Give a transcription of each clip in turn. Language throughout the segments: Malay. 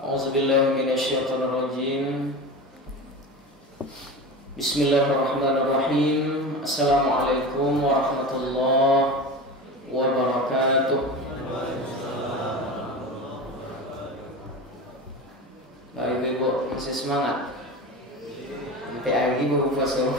A'udzubillahi minasyaitonirrajim. Bismillahirrahmanirrahim. Assalamualaikum warahmatullahi wabarakatuh. Baik Ibu, masih semangat? Nanti lagi Bu puasa.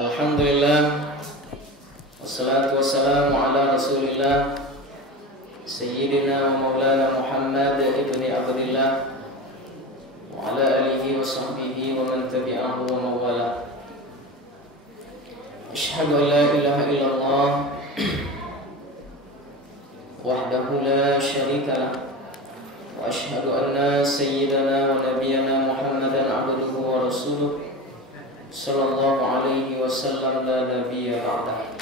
Alhamdulillah. Wassalatu wassalamu ala Rasulillah Sayyidina wa Maulana Muhammad ibni Abdillah wa ala alihi wa sahbihi wa man tabi'ahu wa mawala. Asyhadu an la ilaha illallah wahdahu la syarika lah wa asyhadu anna sayyidana wa nabiyyana Muhammadan abduhu wa rasuluh sallallahu alaihi wasallam la nabiyya ba'dah.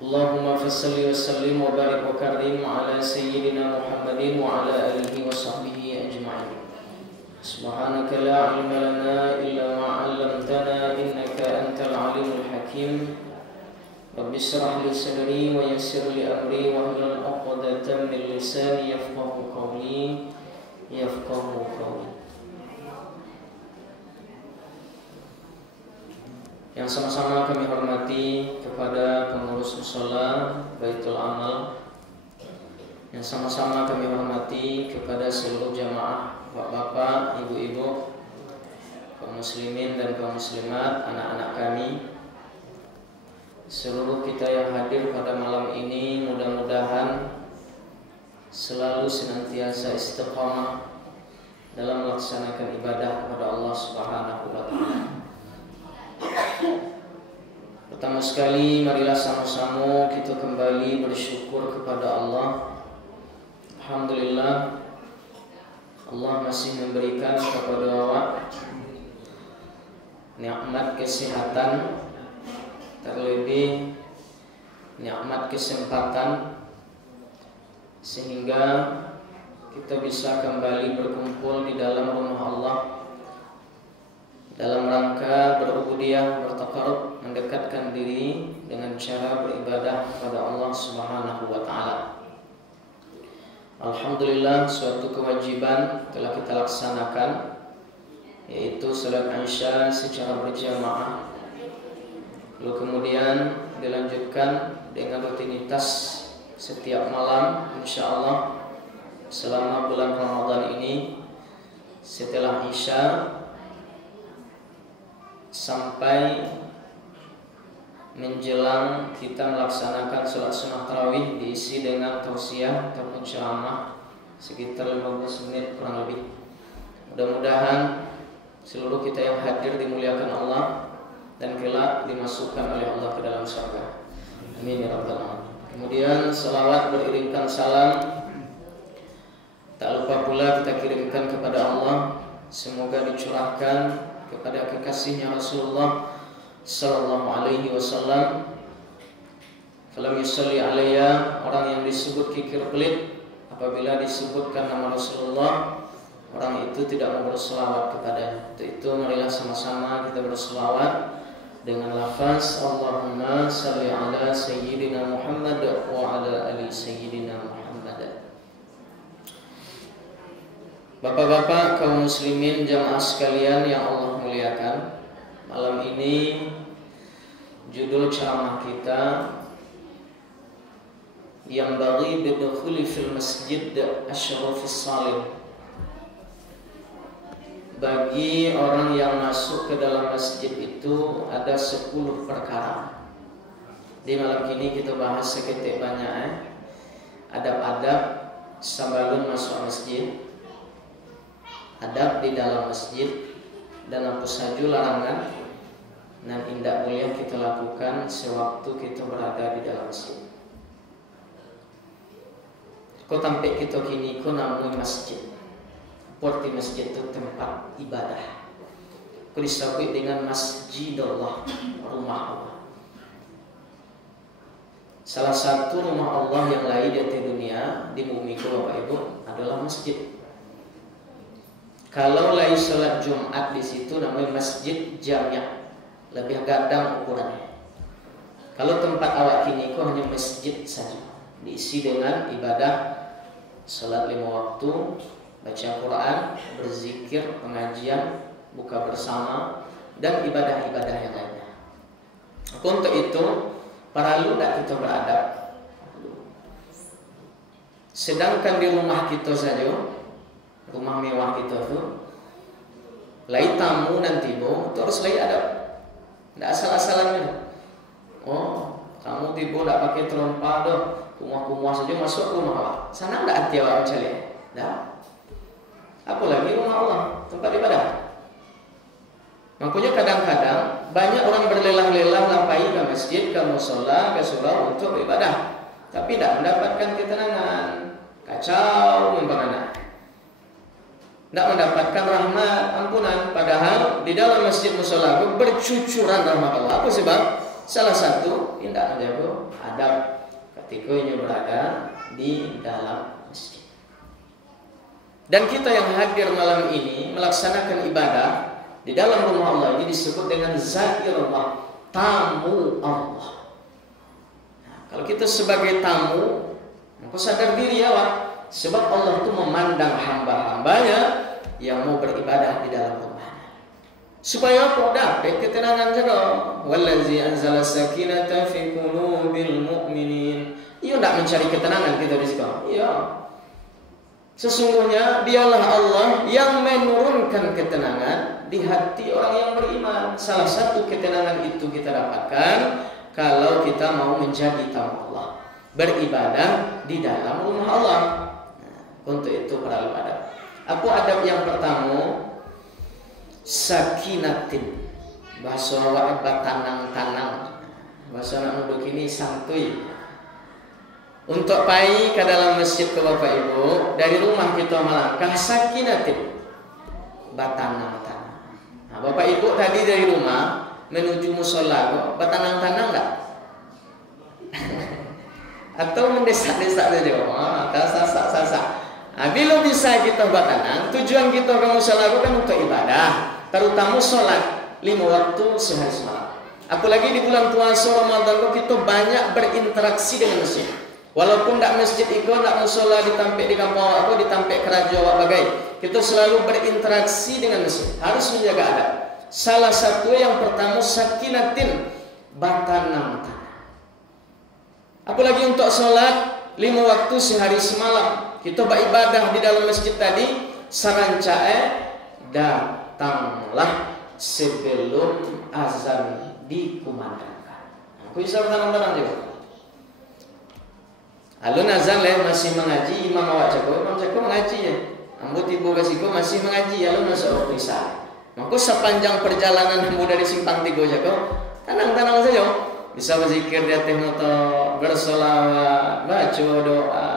Allahumma fassalli wa sallim wa barik wa karim ala sayyidina Muhammadin wa ala alihi wa sahbihi ajma'in. Subhanaka la ilma lana illa ma 'allamtana innaka antal alimul hakim. Rabbi shrah li sadri wa yassir li amri wa hlul 'uqdatam min lisani yafqahu qawli. Yang sama-sama kami hormati kepada pengurus mushola Baitul Amal, yang sama-sama kami hormati kepada seluruh jamaah, bapak-bapak, ibu-ibu, kaum muslimin dan kaum muslimat, anak-anak kami, seluruh kita yang hadir pada malam ini, mudah-mudahan selalu senantiasa istiqamah dalam melaksanakan ibadah kepada Allah Subhanahu wa taala. Pertama sekali, marilah sama-sama kita kembali bersyukur kepada Allah. Alhamdulillah, Allah masih memberikan kepada awak nikmat kesehatan, terlebih nikmat kesempatan, sehingga kita bisa kembali berkumpul di dalam rumah Allah dalam rangka berubudiyah, bertaqarrub, mendekatkan diri dengan cara beribadah kepada Allah Subhanahu wa taala. Alhamdulillah, suatu kewajiban telah kita laksanakan, yaitu salat Isya secara berjamaah. Lalu kemudian dilanjutkan dengan rutinitas setiap malam insyaallah selama bulan Ramadan ini, setelah Isya sampai menjelang kita melaksanakan sholat sunnah tarawih, diisi dengan tausiah ataupun ceramah sekitar 15 menit kurang lebih. Mudah-mudahan seluruh kita yang hadir dimuliakan Allah dan kelak dimasukkan oleh Allah ke dalam surga. Amin ya rabbal alamin. Kemudian salawat beriringkan salam tak lupa pula kita kirimkan kepada Allah, semoga dicurahkan kepada kekasihnya Rasulullah sallallahu alaihi wasallam. Falam yusalli alayya, orang yang disebut kikir pelit apabila disebutkan nama Rasulullah, orang itu tidak mau berselawat kepadanya. Untuk itu marilah sama-sama kita berselawat dengan lafaz Allahumma salli ala sayyidina Muhammad wa ala ali sayyidina Muhammad. Bapak-bapak, kaum muslimin, jamaah sekalian yang Allah muliakan, malam ini judul ceramah kita yang bagi bidukhuli fil masjid asyrafis salim. Bagi orang yang masuk ke dalam masjid itu ada 10 perkara. Di malam ini kita bahas seketik banyak adab-adab sebelum masuk masjid, adab di dalam masjid, dan apa saja larangan dan tidak boleh kita lakukan sewaktu kita berada di dalam masjid. Kau tampil kita kini kau namanya masjid. Seperti masjid itu tempat ibadah. Kau disebut dengan masjid Allah, rumah Allah. Salah satu rumah Allah yang lain di dunia, di bumi ku Bapak Ibu, adalah masjid. Kalau lain sholat Jumat di situ namanya masjid jami', lebih gadang ukurannya. Kalau tempat awak kini kau hanya masjid saja. diisi dengan ibadah salat 5 waktu, baca Quran, berzikir, pengajian, buka bersama, dan ibadah-ibadah yang lainnya. Untuk itu perlu tak kita beradab. Sedangkan di rumah kita saja, rumah mewah kita tuh, lai tamu nanti bo, itu harus lai adab. Tidak asal-asalan gitu. Oh, kamu tiba tak pakai terompa doh, kumah-kumah saja masuk rumah Allah. Sana tidak hati awak mencari. Dah. Apalagi rumah Allah, tempat ibadah. Makanya kadang-kadang banyak orang berlelah-lelah lampai ke masjid, ke musola, ke surau untuk beribadah, tapi tidak mendapatkan ketenangan. Kacau umpamanya. Tidak mendapatkan rahmat, ampunan. Padahal di dalam masjid musola bercucuran rahmat Allah. Apa sebab? Salah satu tidak menjaga adab ketika ia berada di dalam masjid. Dan kita yang hadir malam ini melaksanakan ibadah di dalam rumah Allah ini disebut dengan zairullah, tamu Allah. Nah, kalau kita sebagai tamu, maka sadar diri ya, Wak. Sebab Allah itu memandang hamba-hambanya yang mau beribadah di dalam rumahnya. Supaya apa? Dapat ketenangan juga. Wallazi anzala sakinata fi qulubil mu'minin. Ia tidak mencari ketenangan kita di situ. Iya. Sesungguhnya dialah Allah yang menurunkan ketenangan di hati orang yang beriman. Salah satu ketenangan itu kita dapatkan kalau kita mau menjadi tamu Allah, beribadah di dalam rumah Allah. Nah, untuk itu perlu adab. Apa adab yang pertama? Sakinatin. Bahasa awak tanang-tanang. Bahasa anak muda kini santuy. Untuk pai ke dalam masjid ke Bapak Ibu, dari rumah kita melangkah sakinatin, batanang-tanang. Nah, Bapak Ibu tadi dari rumah menuju musola, batanang-tanang enggak? Atau mendesak-desak saja? Atau sasak-sasak. Nah, bila bisa kita batanang, tujuan kita ke musola kan untuk ibadah, terutama sholat 5 waktu sehari semalam. Apalagi di bulan puasa Ramadan kita banyak berinteraksi dengan masjid. Walaupun tak masjid itu, tak musola ditampik di kampung awak, ditampik keraja awak bagai, kita selalu berinteraksi dengan masjid. Harus menjaga adab. Salah satu yang pertama sakinatin, batanang tanah. Apalagi untuk sholat 5 waktu sehari semalam, kita beribadah di dalam masjid tadi, sarancae datanglah sebelum azan dikumandangkan. Aku bisa bertanam-tanam juga. Alun azan leh masih mengaji, imam awak jago mengaji ya. Ambo tiba ke situ masih mengaji, alun masuk bisa. Maka sepanjang perjalanan ambo dari simpang 3 jago, tenang-tenang saja. Bisa berzikir di atas motor, bersolawat, baca doa.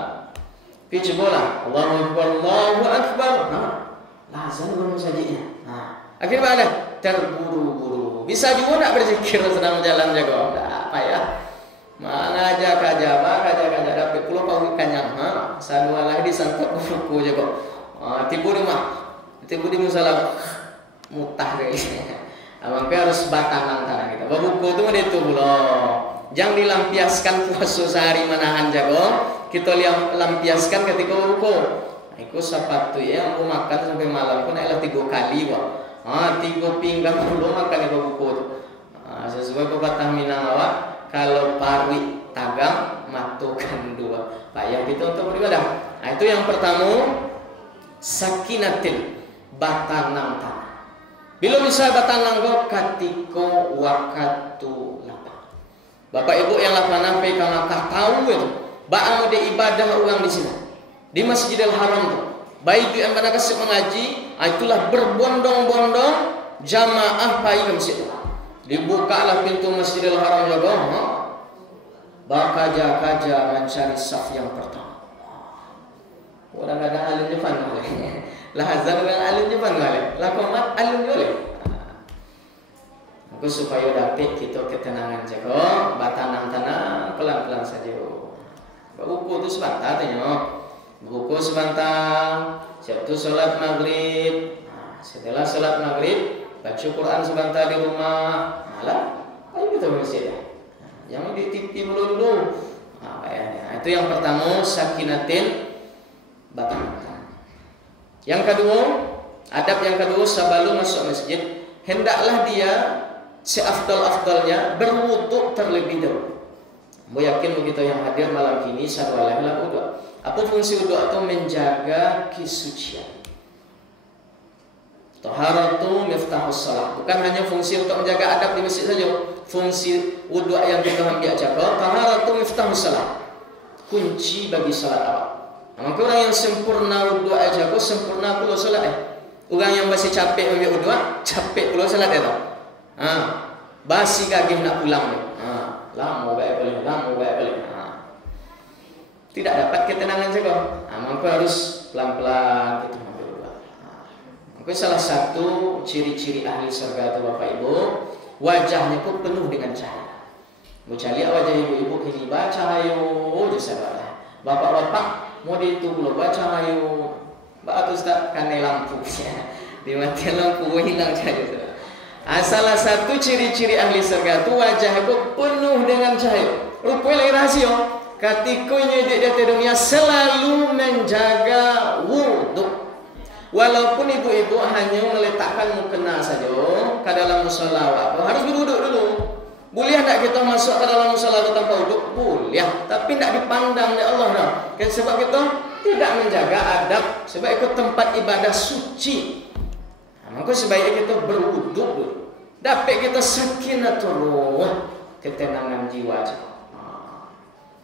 Picu bola, Allahu Akbar, Allahu Akbar. Nah, azan belum sajinya. Nah, akhirnya ada terburu-buru. Bisa juga nak berzikir sedang jalan jago. Nah, apa ya? Mengajak dapat pulau pau kanyang sadua lagi disantap buku jago tibu di musola mutah kayaknya. Abang harus batangan tanah kita buku itu mah itu pulau jangan dilampiaskan puasa sehari menahan jago kita lampiaskan ketika buku. Aku sepatu ya aku makan sampai malam pun adalah 3 kali 3 pinggang belum makan itu buku sesuai pepatah Minang awak. Kalau parwi tagang matukan 2 payah kita untuk beribadah. Nah, itu yang pertama sakinatin batanang tanah. Bila bisa batanang go katiko wakatu lapang. Bapak Ibu yang lapangan pe kamakah tahu itu baang de ibadah orang di sini di Masjidil Haram tu. Baik di antara kasih mengaji, itulah berbondong-bondong jamaah pai ke masjid. Dibukalah pintu Masjidil Haram jago, bakaja-kaja mencari saf yang pertama. Orang kadang alun Jepang boleh, lah azan orang alun Jepang boleh, lah komat alun boleh. Aku supaya dapat kita ketenangan jago, batanang-tanang pelan-pelan saja. Buku tu sebentar tanya, buku sebentar, siap tu solat maghrib. Setelah solat maghrib baca Quran sebentar di rumah, malah ayo kita bersih. Jangan di TV dulu. Nah, itu yang pertama, sakinatin batinatan. Yang kedua, adab yang kedua sebelum masuk masjid, hendaklah dia seafdal-afdalnya berwuduk terlebih dahulu. Mau yakin begitu yang hadir malam ini sadwalah wuduk. Apa fungsi wuduk itu? Menjaga kesucian. Taharatu miftahus shalah. Bukan hanya fungsi untuk menjaga adab di masjid saja. Fungsi wuduk yang kita ambil cakap, taharatu miftahus shalah. Kunci bagi salat awak. Maka orang yang sempurna wuduk aja kok sempurna pula salat. Orang yang masih capek ambil wuduk, capek pula salat dia tahu. Basi gagih nak pulang dia. Lama baik boleh. Tidak dapat ketenangan juga. Maka harus pelan-pelan kita ambil wuduk. Maka salah satu ciri-ciri ahli surga itu Bapak Ibu, wajahnya pun penuh dengan cahaya. Mencari wajah ibu-ibu ini baca ayo saudara. Bapak-bapak mau itu belum baca ayo. Mbak Ustaz kan lampu. Dimatikan lampu hilang cahaya. Salah satu ciri-ciri ahli surga itu wajah itu penuh dengan cahaya. Rupanya rahasia. Ketika di dunia selalu menjaga wudhu. Walaupun ibu-ibu hanya meletakkan mukena saja ke dalam mushola, harus berwuduk dulu. Boleh tak kita masuk ke dalam mushola tanpa wuduk? Boleh, tapi tidak dipandang oleh Allah dah. Sebab kita tidak menjaga adab, sebab itu tempat ibadah suci. Maka sebaiknya kita berwuduk dulu. Dapat kita sakinatul ruh, ketenangan jiwa.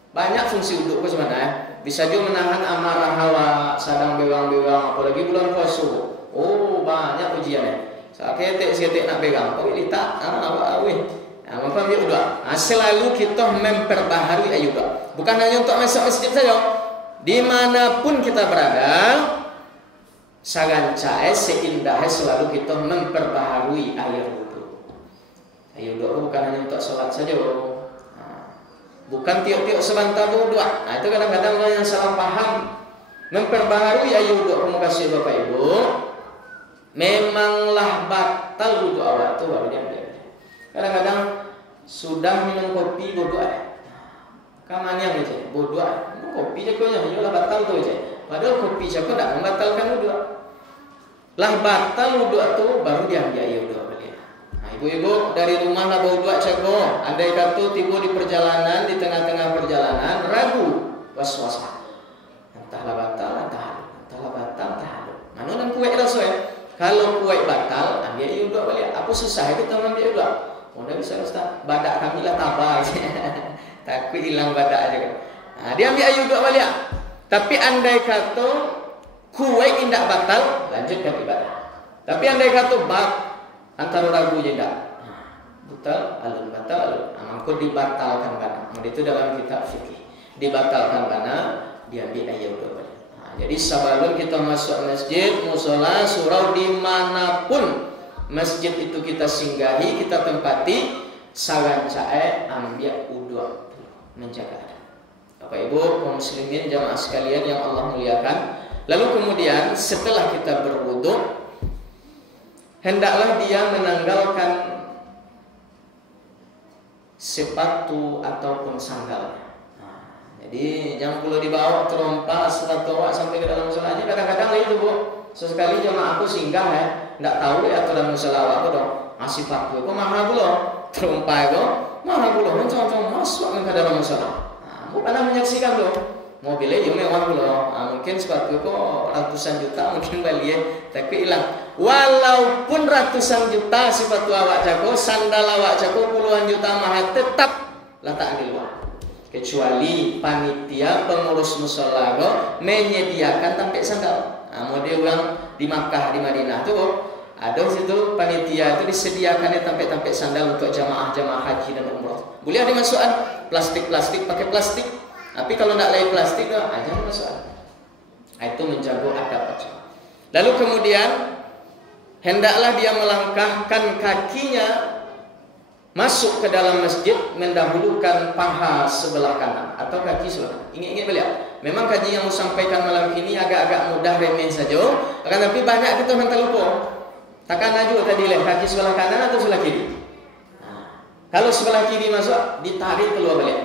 Banyak fungsi wuduk itu sebenarnya. Bisa juga menahan amarah hawa, sadang bewang-bewang, apalagi bulan puasa. Oh, banyak ujiannya. Seketik nak pegang, kau ini tak, maka ambil wuduk. Selalu kita memperbaharui ayudah. Bukan hanya untuk masuk masjid saja. Dimanapun kita berada, sagancae seindah selalu kita memperbaharui air wudhu. Air wudhu bukan hanya untuk sholat saja. Bukan tiap-tiap sebentar wudhu. Itu kadang-kadang orang yang salah paham. Memperbaharui air wudhu. Terima kasih Bapak Ibu. Memanglah batal wudhu awak itu baru dia. Kadang-kadang sudah minum kopi wudhu ada. Kamarnya aja wudhu ada. Kopi je kau yang lah batal tu je. Padahal kopi siapa tak membatalkan wudhu. Lah batal wudhu itu baru dia ambil air wudhu. Ibu-ibu dari rumah lah wudhu cakap. Andai kata tiba di perjalanan, di tengah-tengah perjalanan ragu, was-was. Entahlah batal, entahlah batal. Mana dan kuat rasa ya? Kalau kuat batal, ambil air wudhu balik. Apa susah kita ambil wudhu? Oh, dah bisa Ustaz. Badak kami lah tabah. Takut hilang badak aja kan. Dia ambil air wudhu balik. Tapi andai kata kuat tidak batal, lanjutkan ibadah. Tapi andai kata antara ragu je tak. Batal, batal. Maka dibatalkan mana? Itu dalam kitab fikih. Dibatalkan mana? Diambil air wudhu balik. Jadi sebelum kita masuk masjid, musola, surau dimanapun masjid itu kita singgahi, kita tempati, sagancae ambil wudhu, menjaga. Bapak Ibu kaum muslimin jamaah sekalian yang Allah muliakan. Lalu kemudian setelah kita berwudhu, hendaklah dia menanggalkan sepatu ataupun sandalnya. Jadi jangan perlu dibawa terompak sepatu awak sampai ke dalam musolanya. Kadang-kadang itu Bu, sesekali jamaah aku singgah ya, tidak tahu ya aturan musola awak aku dong. Sepatu aku mahal pula, terompak aku mahal pula. Mencong-cong masuk ke dalam musola. Aku pernah menyaksikan tuh mobilnya yang mewah pula. Mungkin sepatu aku ratusan juta, mungkin balik ya, tapi hilang. Walaupun ratusan juta sepatu awak jago, sandal awak jago puluhan juta mahal, tetap letak di luar. Kecuali panitia pengurus musola menyediakan tampik sandal. Mau dia ulang di Makkah, di Madinah tuh ada situ panitia itu disediakannya tampik-tampik sandal untuk jamaah-jamaah haji dan umroh. Boleh dimasukkan plastik pakai plastik. Tapi kalau nak lagi plastik jangan masukkan. Itu menjaga adab aja. Lalu kemudian hendaklah dia melangkahkan kakinya masuk ke dalam masjid mendahulukan paha sebelah kanan atau kaki sebelah kanan. Ingat-ingat beliau. Memang kaji yang saya sampaikan malam ini agak-agak mudah remeh saja. Akan tapi banyak kita mental lupa. Takkan aju tadi leh kaki sebelah kanan atau sebelah kiri. Kalau sebelah kiri masuk ditarik keluar balik.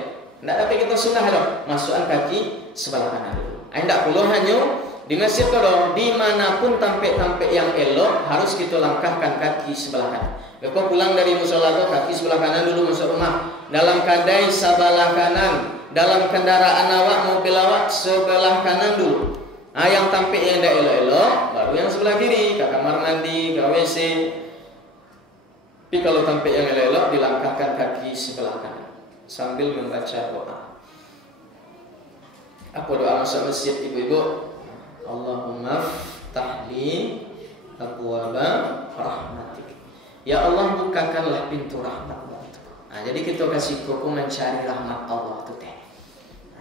Tidak dapat kita sunnah dong. Masukkan kaki sebelah kanan dulu. Tidak perlu hanya di masjid kalau dimanapun tampek-tampek yang elok harus kita langkahkan kaki sebelah kanan. Kau pulang dari musola tu kaki sebelah kanan dulu masuk rumah. Dalam kadai sebelah kanan. Dalam kendaraan awak mobil awak sebelah kanan dulu. Yang tampek yang tidak elok-elok baru yang sebelah kiri. Ke kamar mandi, ke WC. Tapi kalau tampek yang elok dilangkahkan kaki sebelah kanan sambil membaca doa. Apa doa masuk masjid ibu-ibu? Allahumma ftahli abwaaba rahmatik. Ya Allah, bukakanlah pintu rahmat-Mu. Jadi kita kasih kuku mencari rahmat Allah tu teh.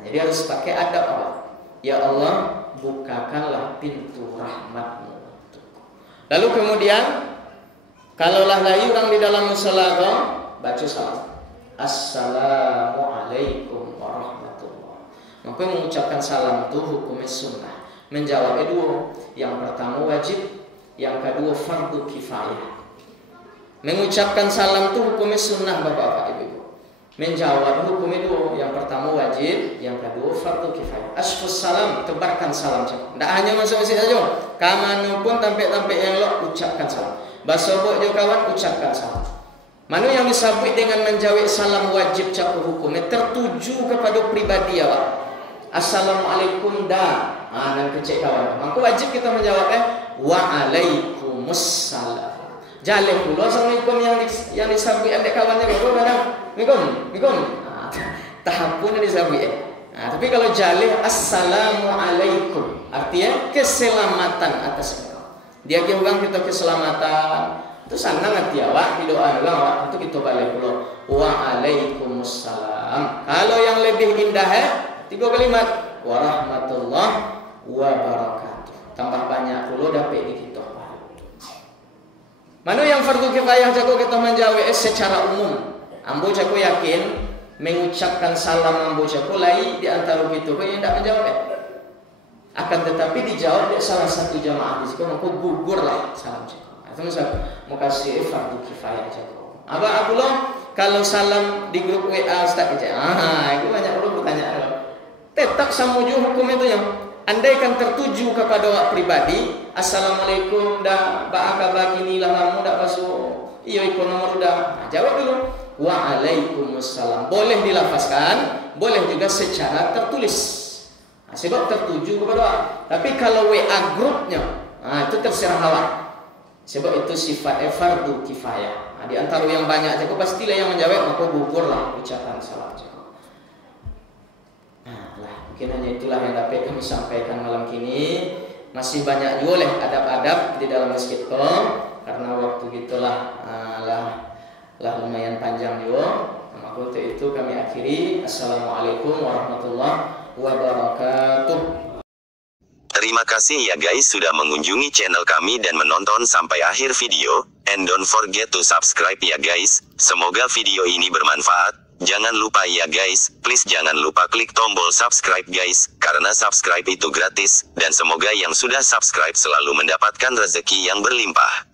Jadi harus pakai adab Allah. Ya Allah, bukakanlah pintu rahmat-Mu. Lalu kemudian kalaulah layu orang di dalam musala baca salam. Assalamualaikum warahmatullahi. Maka mengucapkan salam itu hukumnya sunnah. Menjawabnya dua. Yang pertama wajib, yang kedua fardu kifayah. Mengucapkan salam itu hukumnya sunnah bapak-bapak ibu-ibu. Menjawab hukumnya dua. Yang pertama wajib, yang kedua fardu kifayah. Asfus salam, tebarkan salam. Tidak hanya masuk masjid saja. Kamanapun tampek-tampek yang lo ucapkan salam. Basobok jo kawan ucapkan salam. Mana yang disabut dengan menjawab salam wajib cakup hukumnya tertuju kepada pribadi awak. Assalamualaikum dah. Dan kecek kawan. Maka wajib kita menjawabnya waalaikumsalam. Jalih dulu assalamualaikum yang disabut adik kawannya kau kadang. Assalamualaikum. Tahap pun disabut. Tapi kalau jalih assalamualaikum artinya keselamatan atas engkau. Dia kira kita keselamatan. Itu senang hati awak di doa awak itu kita balik dulu waalaikumsalam. Kalau yang lebih indah 3 kalimat warahmatullah wabarakatuh. Tambah banyak dulu dapat di kita. Mana yang fardu kifayah jago kita menjawab secara umum. Ambo jago yakin mengucapkan salam ambo jago lain di antara kita yang tidak menjawab. Akan tetapi dijawab di salah satu jamaah di situ maka gugurlah salam jago. Itu mau kasih fardu kifayah jago. Aku loh kalau salam di grup WA Ustaz aja. Itu banyak orang bertanya. Tetap samuju hukum itu yang andaikan tertuju kepada awak pribadi, assalamualaikum dah ba'aka bakinilah lamu dak masuk. Iyo ikut nomor dah. Jawab dulu. Waalaikumsalam. Boleh dilafazkan, boleh juga secara tertulis. Sebab tertuju kepada awak. Tapi kalau WA grupnya, itu terserah awak. Sebab itu sifat fardu kifayah. Di antara yang banyak jago pastilah yang menjawab maka gugurlah ucapan salam jago. Mungkin hanya itulah yang dapat kami sampaikan malam ini. Masih banyak juga adab-adab di dalam masjid karena waktu gitulah lumayan panjang juga. Maka untuk itu kami akhiri. Assalamualaikum warahmatullahi wabarakatuh. Terima kasih ya guys sudah mengunjungi channel kami dan menonton sampai akhir video. And don't forget to subscribe ya guys. Semoga video ini bermanfaat. Jangan lupa ya guys, please jangan lupa klik tombol subscribe guys, karena subscribe itu gratis, dan semoga yang sudah subscribe selalu mendapatkan rezeki yang berlimpah.